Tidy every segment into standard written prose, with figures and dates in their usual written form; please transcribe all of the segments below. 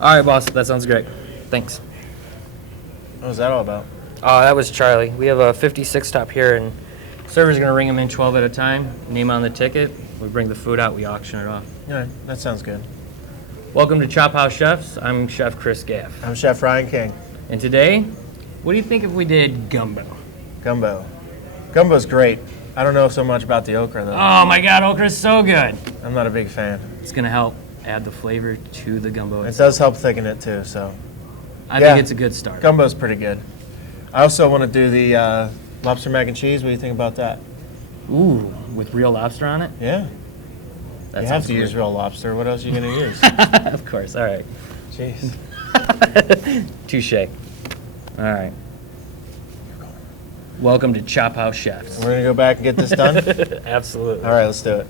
All right, boss. That sounds great. Thanks. What was that all about? That was Charlie. We have a 56 top here, and server's gonna ring them in 12 at a time. Name on the ticket. We bring the food out. We auction it off. Yeah, that sounds good. Welcome to Chop House Chefs. I'm Chef Chris Gaff. I'm Chef Ryan King. And today, what do you think if we did gumbo? Gumbo. Gumbo's great. I don't know so much about the okra though. Oh my God, okra's so good. I'm not a big fan. It's gonna help add the flavor to the gumbo. It does help thicken it too, so. I think it's a good start. Gumbo's pretty good. I also want to do the lobster mac and cheese. What do you think about that? Ooh, with real lobster on it? Yeah. That you have to use real lobster. What else are you going to use? Of course. All right. Jeez. Touche. All right. Welcome to Chop House Chefs. We're going to go back and get this done? Absolutely. All right, let's do it.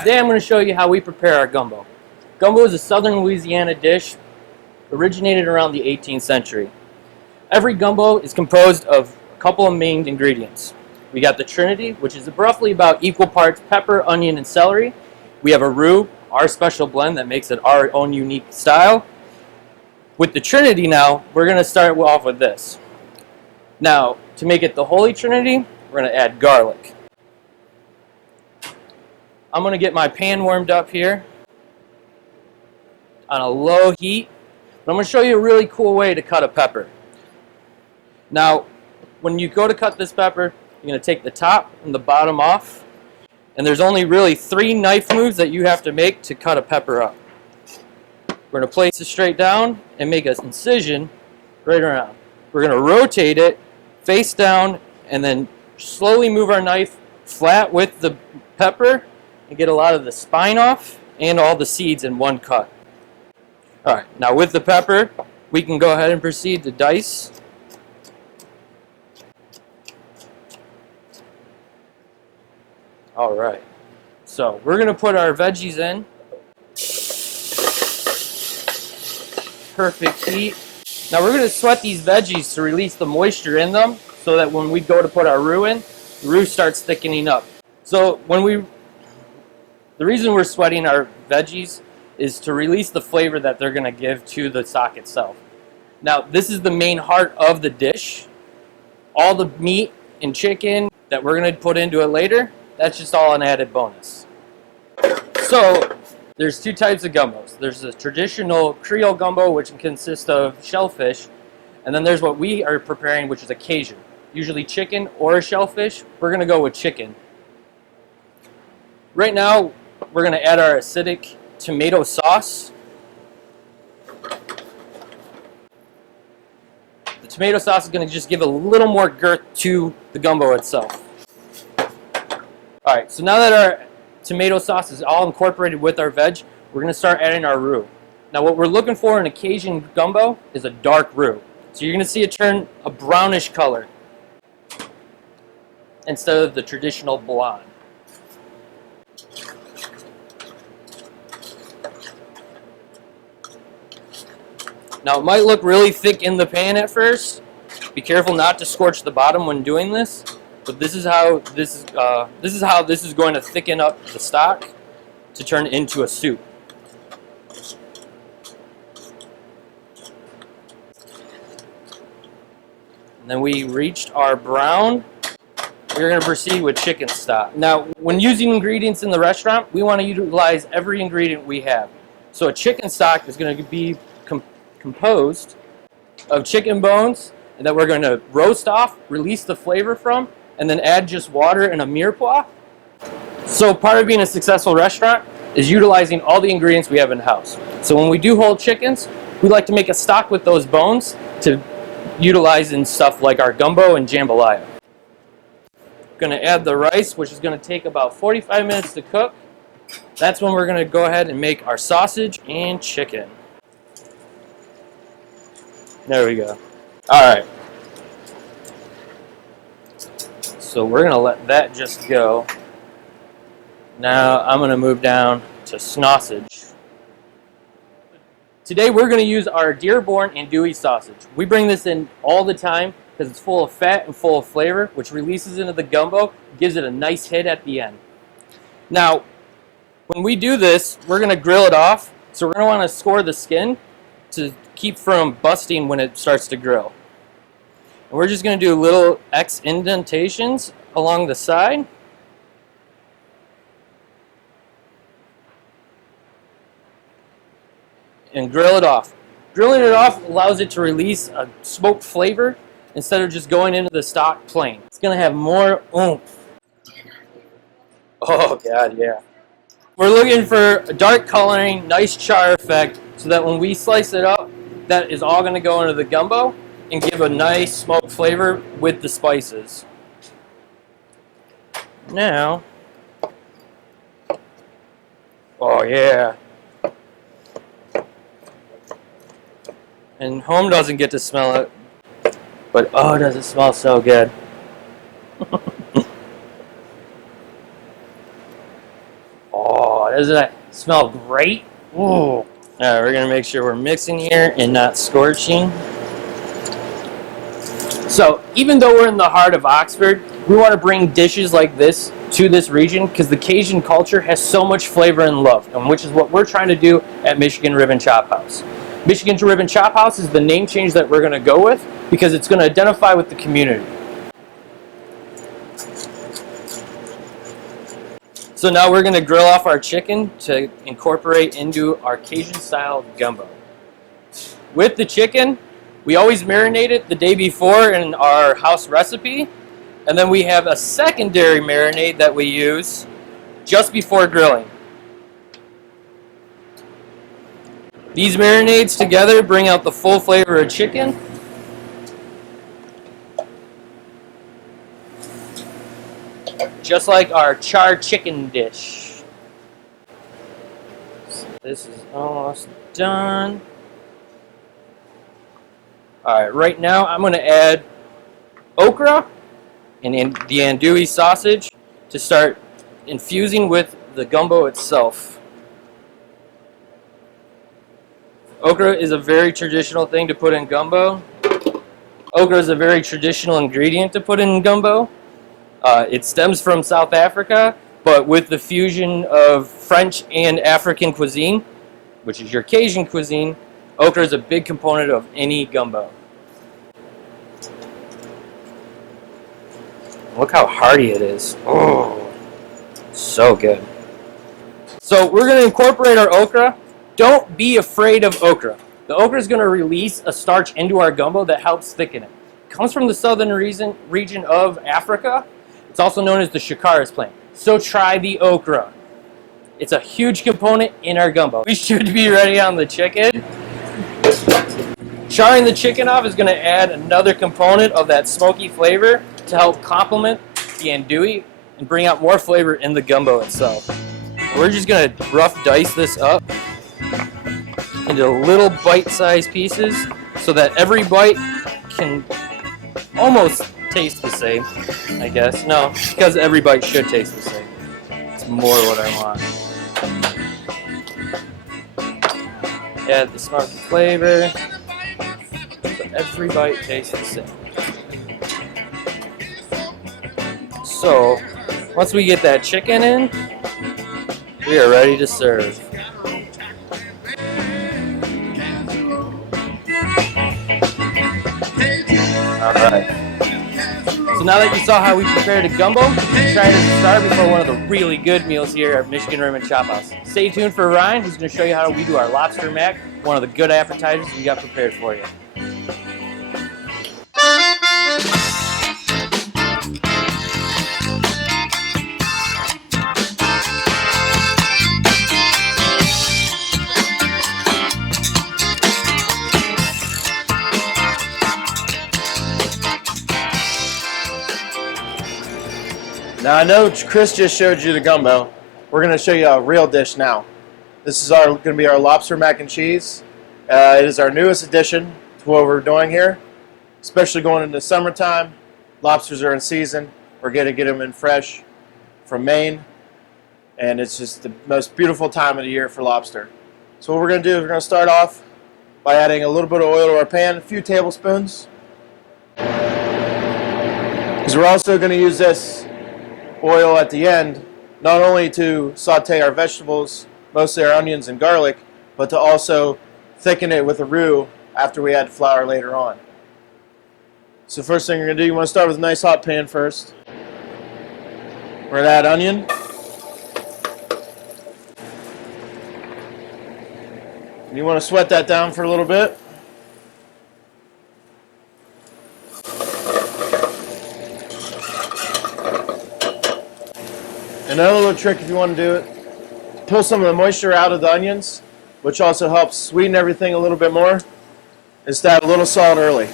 Today I'm going to show you how we prepare our gumbo. Gumbo is a southern Louisiana dish originated around the 18th century. Every gumbo is composed of a couple of main ingredients. We got the Trinity, which is roughly about equal parts pepper, onion, and celery. We have a roux, our special blend that makes it our own unique style. With the Trinity now, we're going to start off with this. Now, to make it the Holy Trinity, we're going to add garlic. I'm going to get my pan warmed up here on a low heat. But I'm going to show you a really cool way to cut a pepper. Now, when you go to cut this pepper, you're going to take the top and the bottom off. And there's only really 3 knife moves that you have to make to cut a pepper up. We're going to place it straight down and make an incision right around. We're going to rotate it face down and then slowly move our knife flat with the pepper and get a lot of the spine off and all the seeds in one cut. Alright, now with the pepper, we can go ahead and proceed to dice. Alright, so we're going to put our veggies in. Perfect heat. Now we're going to sweat these veggies to release the moisture in them so that when we go to put our roux in, the roux starts thickening up. So the reason we're sweating our veggies is to release the flavor that they're going to give to the stock itself. Now this is the main heart of the dish. All the meat and chicken that we're going to put into it later, that's just all an added bonus. So there's 2 types of gumbos. There's the traditional Creole gumbo, which consists of shellfish, and then there's what we are preparing, which is a Cajun. Usually chicken or a shellfish. We're going to go with chicken. Right now, we're going to add our acidic tomato sauce. The tomato sauce is going to just give a little more girth to the gumbo itself. Alright, so now that our tomato sauce is all incorporated with our veg, we're going to start adding our roux. Now what we're looking for in a Cajun gumbo is a dark roux. So you're going to see it turn a brownish color instead of the traditional blonde. Now it might look really thick in the pan at first. Be careful not to scorch the bottom when doing this. But this is how this is going to thicken up the stock to turn it into a soup. And then we reached our brown. We're going to proceed with chicken stock. Now, when using ingredients in the restaurant, we want to utilize every ingredient we have. So a chicken stock is going to be composed of chicken bones and that we're going to roast off, release the flavor from, and then add just water and a mirepoix. So part of being a successful restaurant is utilizing all the ingredients we have in-house. So when we do whole chickens, we like to make a stock with those bones to utilize in stuff like our gumbo and jambalaya. Going to add the rice, which is going to take about 45 minutes to cook. That's when we're going to go ahead and make our sausage and chicken. There we go. Alright. So we're going to let that just go. Now I'm going to move down to sausage. Today we're going to use our Dearborn andouille sausage. We bring this in all the time because it's full of fat and full of flavor, which releases into the gumbo, gives it a nice hit at the end. Now, when we do this, we're going to grill it off, so we're going to want to score the skin to keep from busting when it starts to grill. And we're just going to do little X indentations along the side. And grill it off. Grilling it off allows it to release a smoked flavor instead of just going into the stock plain. It's going to have more oomph. Oh God, yeah. We're looking for a dark coloring, nice char effect, so that when we slice it up, that is all going to go into the gumbo and give a nice smoked flavor with the spices. Now, oh yeah. And home doesn't get to smell it, but oh, does it smell so good. Oh, doesn't that smell great? Ooh. All right, we're gonna make sure we're mixing here and not scorching. So even though we're in the heart of Oxford, we want to bring dishes like this to this region because the Cajun culture has so much flavor and love, and which is what we're trying to do at Michigan Rib and Chop House. Michigan Rib and Chop House is the name change that we're going to go with because it's going to identify with the community. So now we're going to grill off our chicken to incorporate into our Cajun style gumbo. With the chicken, we always marinate it the day before in our house recipe, and then we have a secondary marinade that we use just before grilling. These marinades together bring out the full flavor of chicken. Just like our charred chicken dish. So this is almost done. Alright, right now I'm going to add okra and the andouille sausage to start infusing with the gumbo itself. Okra is a very traditional thing to put in gumbo. Okra is a very traditional ingredient to put in gumbo. It stems from South Africa, but with the fusion of French and African cuisine, which is your Cajun cuisine, okra is a big component of any gumbo. Look how hearty it is. Oh, so good. So we're going to incorporate our okra. Don't be afraid of okra. The okra is going to release a starch into our gumbo that helps thicken it. It comes from the southern region of Africa. It's also known as the shikaris plant. So try the okra. It's a huge component in our gumbo. We should be ready on the chicken. Charring the chicken off is going to add another component of that smoky flavor to help complement the andouille and bring out more flavor in the gumbo itself. We're just going to rough dice this up into little bite-sized pieces so that every bite can almost taste the same, I guess. No, because every bite should taste the same. It's more what I want. Add the smoky flavor so every bite tastes the same. So, once we get that chicken in, we are ready to serve. Alright. So now that you saw how we prepared a gumbo, try it as a start before one of the really good meals here at Michigan Rib and Chop House. Stay tuned for Ryan, who's going to show you how we do our lobster mac, one of the good appetizers we got prepared for you. Now I know Chris just showed you the gumbo. We're going to show you a real dish now. This is going to be our lobster mac and cheese. It is our newest addition to what we're doing here, especially going into summertime. Lobsters are in season. We're going to get them in fresh from Maine, and it's just the most beautiful time of the year for lobster. So what we're going to do is we're going to start off by adding a little bit of oil to our pan, a few tablespoons. Because we're also going to use this oil at the end, not only to saute our vegetables, mostly our onions and garlic, but to also thicken it with a roux after we add flour later on. So first thing you're going to do, you want to start with a nice hot pan first. We're going to add onion. And you want to sweat that down for a little bit. Another little trick if you want to do it, pull some of the moisture out of the onions, which also helps sweeten everything a little bit more, is to add a little salt early.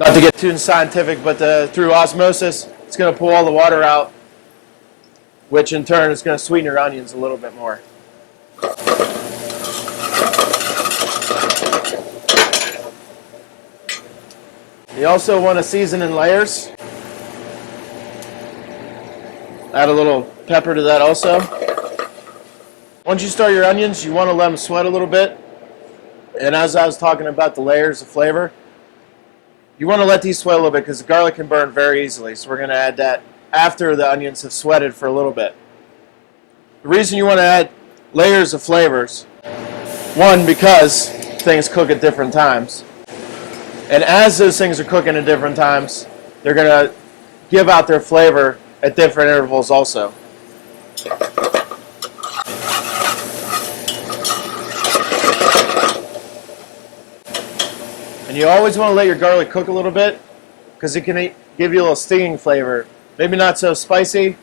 Not to get too scientific, but through osmosis, it's going to pull all the water out, which in turn is going to sweeten your onions a little bit more. You also want to season in layers. Add a little pepper to that also. Once you start your onions, you want to let them sweat a little bit. And as I was talking about the layers of flavor, you want to let these sweat a little bit because the garlic can burn very easily. So we're going to add that after the onions have sweated for a little bit. The reason you want to add layers of flavors, one, because things cook at different times. And as those things are cooking at different times, they're going to give out their flavor at different intervals also. And you always want to let your garlic cook a little bit because it can give you a little stinging flavor. Maybe not so spicy,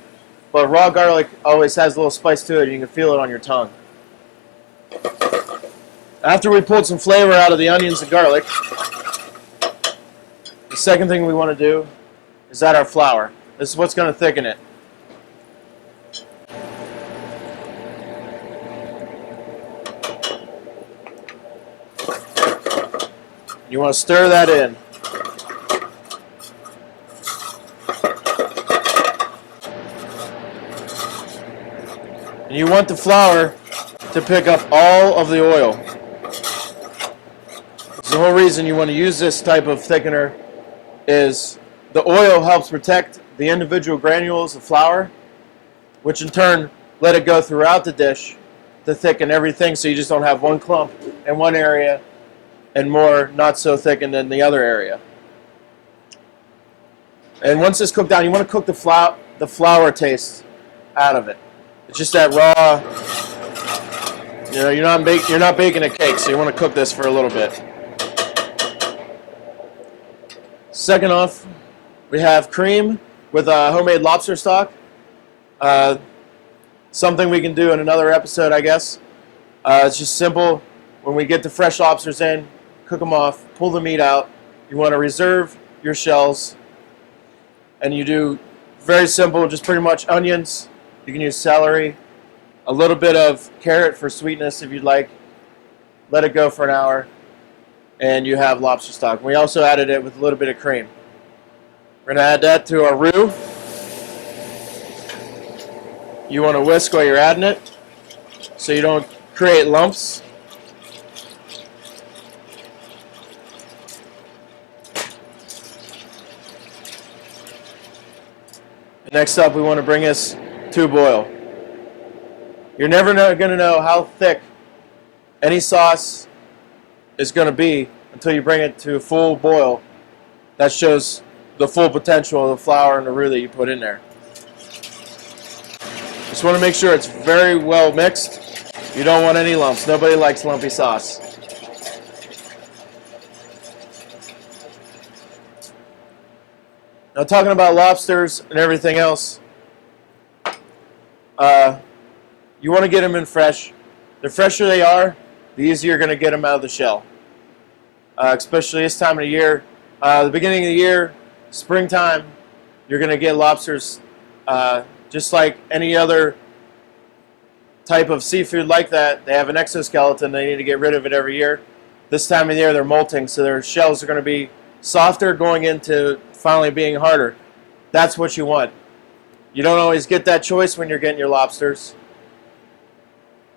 but raw garlic always has a little spice to it and you can feel it on your tongue. After we pulled some flavor out of the onions and garlic, the second thing we want to do is add our flour. This is what's going to thicken it. You want to stir that in. And you want the flour to pick up all of the oil. The whole reason you want to use this type of thickener is the oil helps protect the individual granules of flour, which in turn let it go throughout the dish to thicken everything so you just don't have one clump in one area and more not so thickened in the other area. And once it's cooked down, you want to cook the flour taste out of it. It's just that raw, you're not baking a cake, so you want to cook this for a little bit. Second off, we have cream with homemade lobster stock. Something we can do in another episode, I guess. It's just simple. When we get the fresh lobsters in, cook them off, pull the meat out. You want to reserve your shells. And you do very simple, just pretty much onions. You can use celery, a little bit of carrot for sweetness if you'd like. Let it go for an hour. And you have lobster stock. We also added it with a little bit of cream. We're going to add that to our roux. You want to whisk while you're adding it so you don't create lumps. And next up, we want to bring this to a boil. You're never going to know how thick any sauce is going to be until you bring it to a full boil. That shows the full potential of the flour and the roux that you put in there. Just want to make sure it's very well mixed. You don't want any lumps. Nobody likes lumpy sauce. Now, talking about lobsters and everything else, you want to get them in fresh. The fresher they are, the easier you're going to get them out of the shell. Especially this time of the year. The beginning of the year, springtime, you're going to get lobsters just like any other type of seafood like that. They have an exoskeleton. They need to get rid of it every year. This time of the year, they're molting, so their shells are going to be softer going into finally being harder. That's what you want. You don't always get that choice when you're getting your lobsters.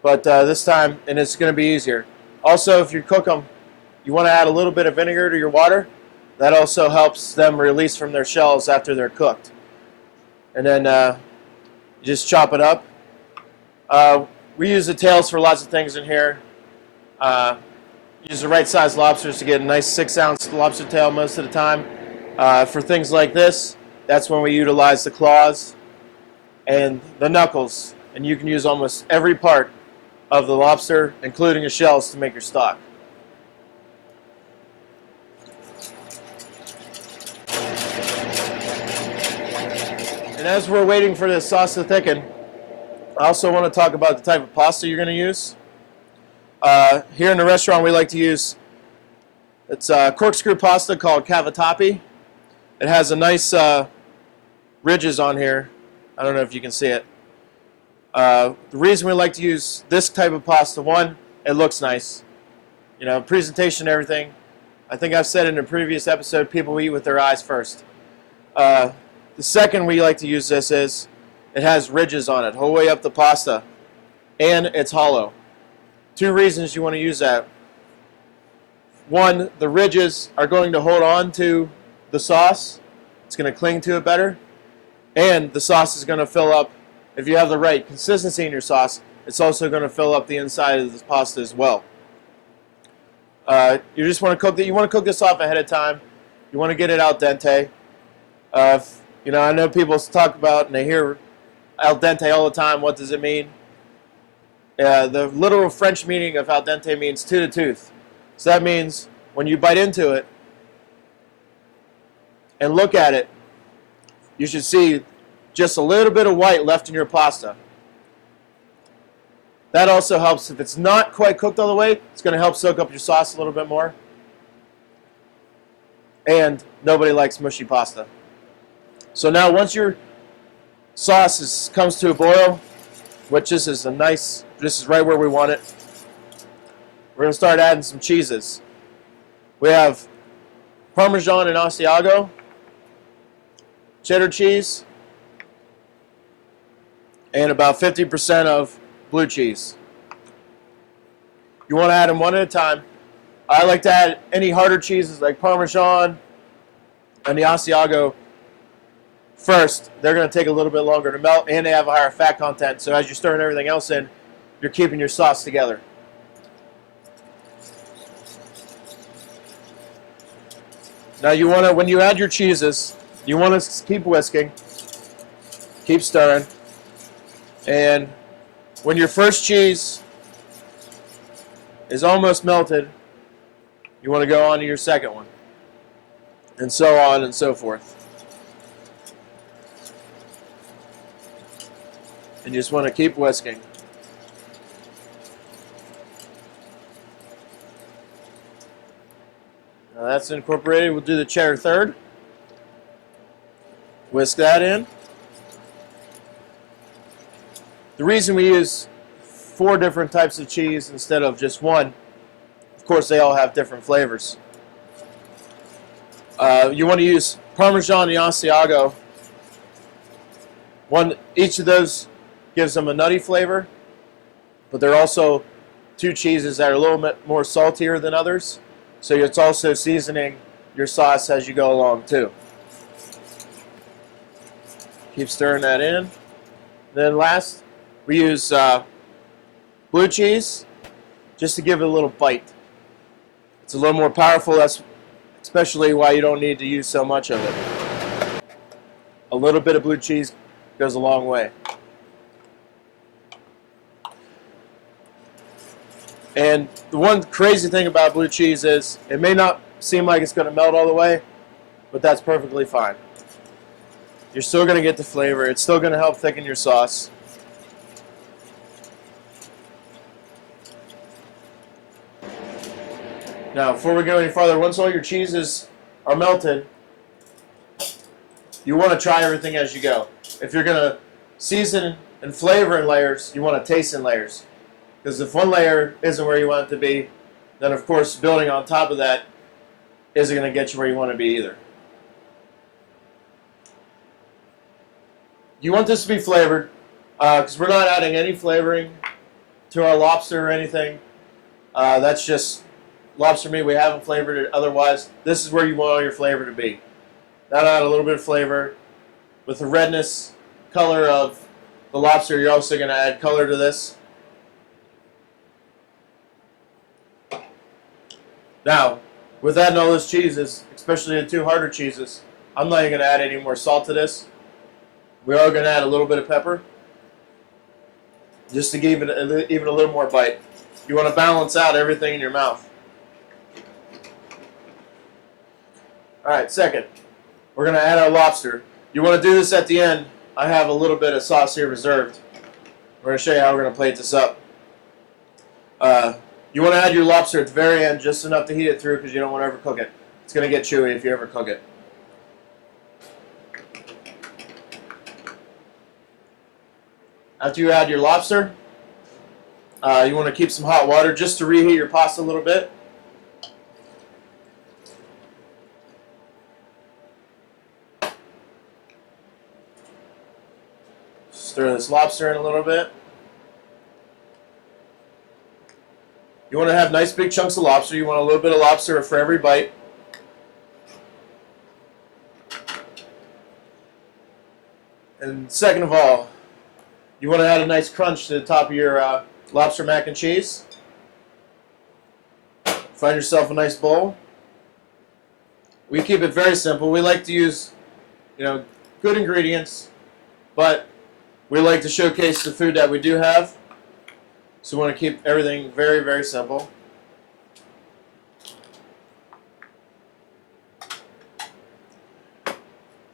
But this time, and it's going to be easier. Also, if you cook them, you want to add a little bit of vinegar to your water. That also helps them release from their shells after they're cooked. And then you just chop it up. We use the tails for lots of things in here. Use the right size lobsters to get a nice 6-ounce lobster tail most of the time. For things like this, that's when we utilize the claws and the knuckles. And you can use almost every part of the lobster, including the shells, to make your stock. And as we're waiting for this sauce to thicken, I also want to talk about the type of pasta you're going to use. Here in the restaurant, we like to use, it's a corkscrew pasta called cavatappi. It has a nice ridges on here. I don't know if you can see it. The reason we like to use this type of pasta, one, it looks nice. You know, presentation and everything. I think I've said in a previous episode, people eat with their eyes first. The second we like to use this is it has ridges on it, whole way up the pasta, and it's hollow. 2 reasons you want to use that. One, the ridges are going to hold on to the sauce. It's going to cling to it better. And the sauce is going to fill up, if you have the right consistency in your sauce, it's also going to fill up the inside of the pasta as well. You just want to cook you want to cook this off ahead of time. You want to get it al dente. You know, I know people talk about and they hear al dente all the time. What does it mean? The literal French meaning of al dente means to the tooth. So that means when you bite into it and look at it, you should see just a little bit of white left in your pasta. That also helps if it's not quite cooked all the way. It's going to help soak up your sauce a little bit more. And nobody likes mushy pasta. So now once your sauce comes to a boil, which this is right where we want it, we're going to start adding some cheeses. We have Parmesan and Asiago, cheddar cheese, and about 50% of blue cheese. You want to add them one at a time. I like to add any harder cheeses like Parmesan and the Asiago first. They're going to take a little bit longer to melt, and they have a higher fat content. So as you're stirring everything else in, you're keeping your sauce together. Now you want to, when you add your cheeses, you want to keep whisking, keep stirring, and when your first cheese is almost melted, you want to go on to your second one, and so on and so forth. And you just want to keep whisking. Now that's incorporated. We'll do the cheddar third. Whisk that in. The reason we use 4 different types of cheese instead of just one, of course they all have different flavors. You want to use Parmesan and Asiago. Each of those gives them a nutty flavor, but they're also 2 cheeses that are a little bit more saltier than others. So it's also seasoning your sauce as you go along too. Keep stirring that in. Then last, we use blue cheese just to give it a little bite. It's a little more powerful. That's especially why you don't need to use so much of it. A little bit of blue cheese goes a long way. And the one crazy thing about blue cheese is it may not seem like it's going to melt all the way, but that's perfectly fine. You're still going to get the flavor. It's still going to help thicken your sauce. Now, before we go any farther, once all your cheeses are melted, you want to try everything as you go. If you're going to season and flavor in layers, you want to taste in layers. Because if one layer isn't where you want it to be, then of course building on top of that isn't going to get you where you want to be either. You want this to be flavored because we're not adding any flavoring to our lobster or anything. That's just lobster meat. We haven't flavored it otherwise. This is where you want all your flavor to be. That'll add a little bit of flavor. With the redness color of the lobster, you're also going to add color to this. Now, with adding all those cheeses, especially the two harder cheeses, I'm not even going to add any more salt to this. We are going to add a little bit of pepper, just to give it even a little more bite. You want to balance out everything in your mouth. Alright, second, we're going to add our lobster. You want to do this at the end. I have a little bit of sauce here reserved. We're going to show you how we're going to plate this up. You want to add your lobster at the very end, just enough to heat it through because you don't want to overcook it. It's going to get chewy if you overcook it. After you add your lobster, you want to keep some hot water just to reheat your pasta a little bit. Stir this lobster in a little bit. You want to have nice big chunks of lobster. You want a little bit of lobster for every bite. And second of all, you want to add a nice crunch to the top of your lobster mac and cheese. Find yourself a nice bowl. We keep it very simple. We like to use, good ingredients, but we like to showcase the food that we do have. So we want to keep everything very, very simple.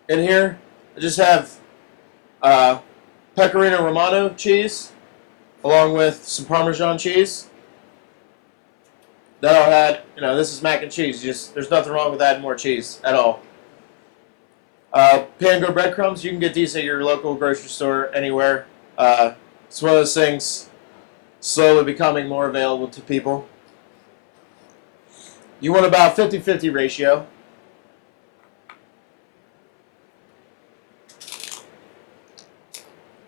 In here, I just have Pecorino Romano cheese, along with some Parmesan cheese. That'll add, this is mac and cheese. There's nothing wrong with adding more cheese at all. Panko breadcrumbs, you can get these at your local grocery store, anywhere. It's one of those things slowly becoming more available to people. You want about 50-50 ratio.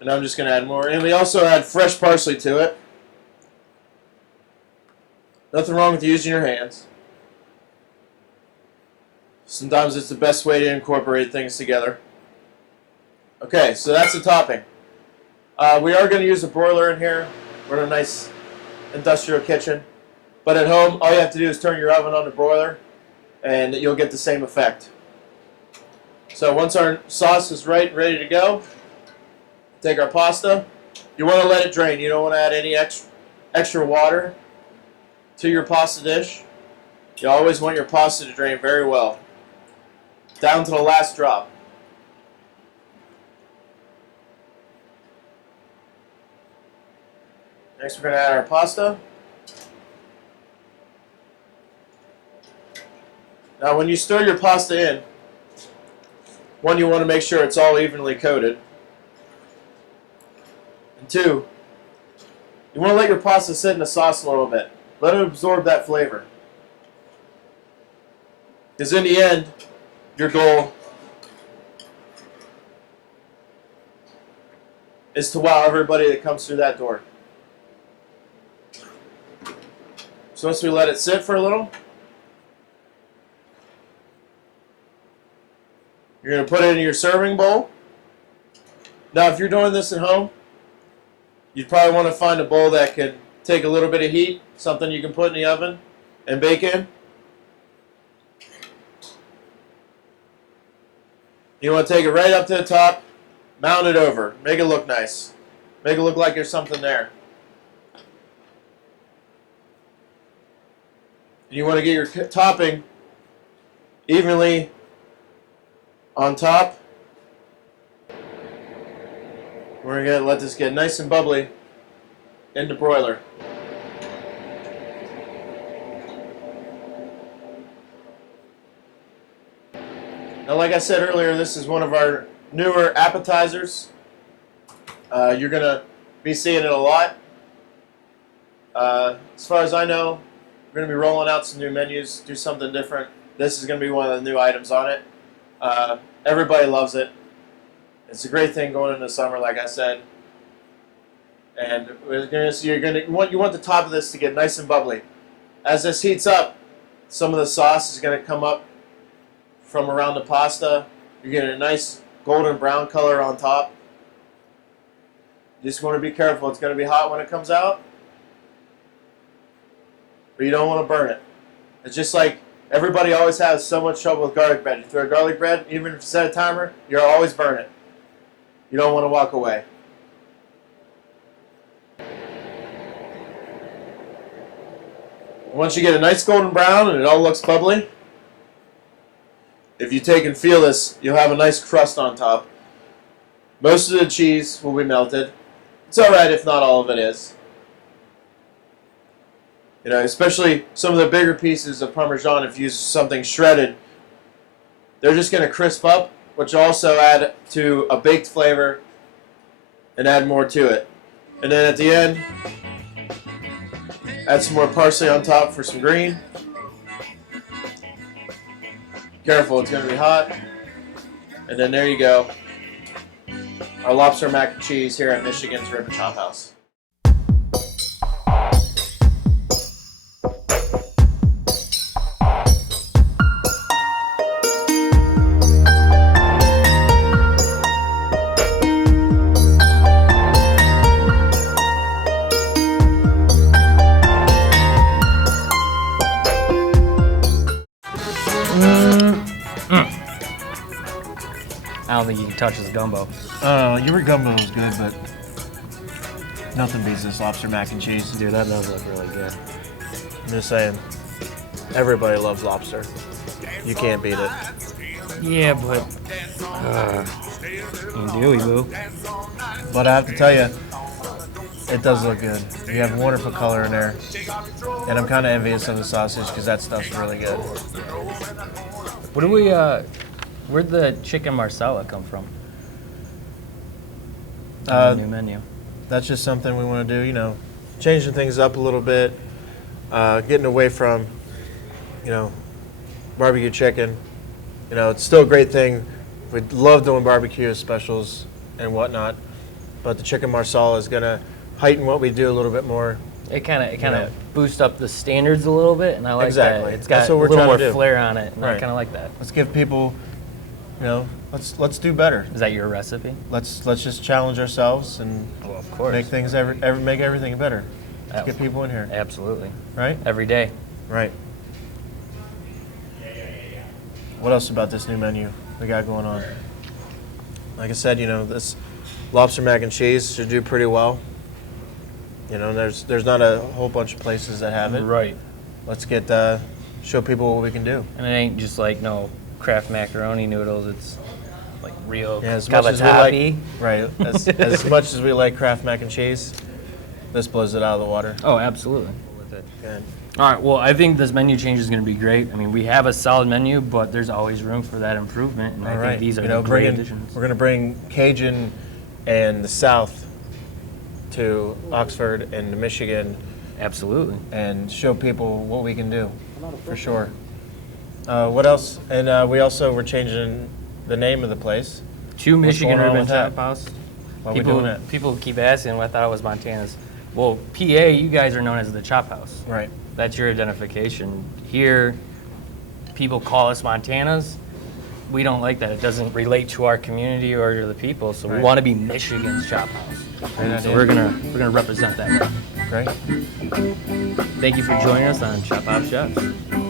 And I'm just going to add more. And we also add fresh parsley to it. Nothing wrong with using your hands. Sometimes it's the best way to incorporate things together. Okay, so that's the topping. We are going to use a broiler in here. We're in a nice industrial kitchen. But at home, all you have to do is turn your oven on the broiler, and you'll get the same effect. So once our sauce is right and ready to go, take our pasta. You want to let it drain. You don't want to add any extra water to your pasta dish. You always want your pasta to drain very well, down to the last drop. Next, we're going to add our pasta. Now, when you stir your pasta in, one, you want to make sure it's all evenly coated. And two, you want to let your pasta sit in the sauce a little bit. Let it absorb that flavor. Because in the end, your goal is to wow everybody that comes through that door. So once we let it sit for a little, you're going to put it in your serving bowl. Now, if you're doing this at home, you'd probably want to find a bowl that can take a little bit of heat, something you can put in the oven and bake in. You want to take it right up to the top, mount it over, make it look nice. Make it look like there's something there. You want to get your topping evenly on top. We're going to let this get nice and bubbly in the broiler. Now, like I said earlier, this is one of our newer appetizers. You're going to be seeing it a lot. As far as I know, we're going to be rolling out some new menus, do something different. This is going to be one of the new items on it. Everybody loves it. It's a great thing going into summer, like I said. And you want the top of this to get nice and bubbly. As this heats up, some of the sauce is going to come up from around the pasta. You're getting a nice golden brown color on top. You just want to be careful. It's going to be hot when it comes out, but you don't want to burn it. It's just like everybody always has so much trouble with garlic bread. You throw garlic bread, even if you set a timer, you'll always burn it. You don't want to walk away. Once you get a nice golden brown and it all looks bubbly, if you take and feel this, you'll have a nice crust on top. Most of the cheese will be melted. It's alright if not all of it is. You know, especially some of the bigger pieces of Parmesan, if you use something shredded, they're just going to crisp up, which will also add to a baked flavor and add more to it. And then at the end, add some more parsley on top for some green. Careful, it's going to be hot. And then there you go. Our lobster mac and cheese here at Michigan's Rib and Chop House. I don't think you can touch this gumbo. Your gumbo is good, but nothing beats this lobster mac and cheese. Dude, that does look really good. I'm just saying, everybody loves lobster. You can't beat it. Yeah, but dewy boo. But I have to tell you, it does look good. You have wonderful color in there. And I'm kind of envious of the sausage because that stuff's really good. What do we, where'd the chicken marsala come from? The new menu. That's just something we want to do, you know, changing things up a little bit, getting away from, you know, barbecue chicken. You know, it's still a great thing. We love doing barbecue specials and whatnot, but the chicken marsala is going to heighten what we do a little bit more. It kind of boosts up the standards a little bit, and I like Exactly. that. It's got That's what a we're little trying more to do. flair on it, and I Right. kind of like that. Let's give people, you know, let's do better. Is that your recipe? Let's just challenge ourselves and Well, of course. make things make everything better. Let's get people in here, Absolutely. right? Every day. Right. What else about this new menu we got going on? Like I said, you know, this lobster mac and cheese should do pretty well. You know, there's not a whole bunch of places that have it. Right. Let's get show people what we can do. And it ain't just like no Kraft macaroni noodles. It's like real Yeah, as much as we cavatappi. like, right? As much as we like Kraft mac and cheese, this blows it out of the water. Oh, absolutely. With it. Good. All right. Well, I think this menu change is going to be great. I mean, we have a solid menu, but there's always room for that improvement, and I think these are the great additions. We're going to bring Cajun and the South to Oxford and to Michigan Absolutely. and show people what we can do, for sure. What else? And we also were changing the name of the place. To Michigan going on Urban with that? Chop House. Why are we doing that? People keep asking. I thought it was Montana's. Well, PA, you guys are known as the Chop House. Right. That's your identification. Here, people call us Montana's. We don't like that. It doesn't relate to our community or to the people. So we Right. want to be Michigan's Chop House. Great So idea. we're gonna represent that. Great. Thank you for joining us on Chop House Chefs.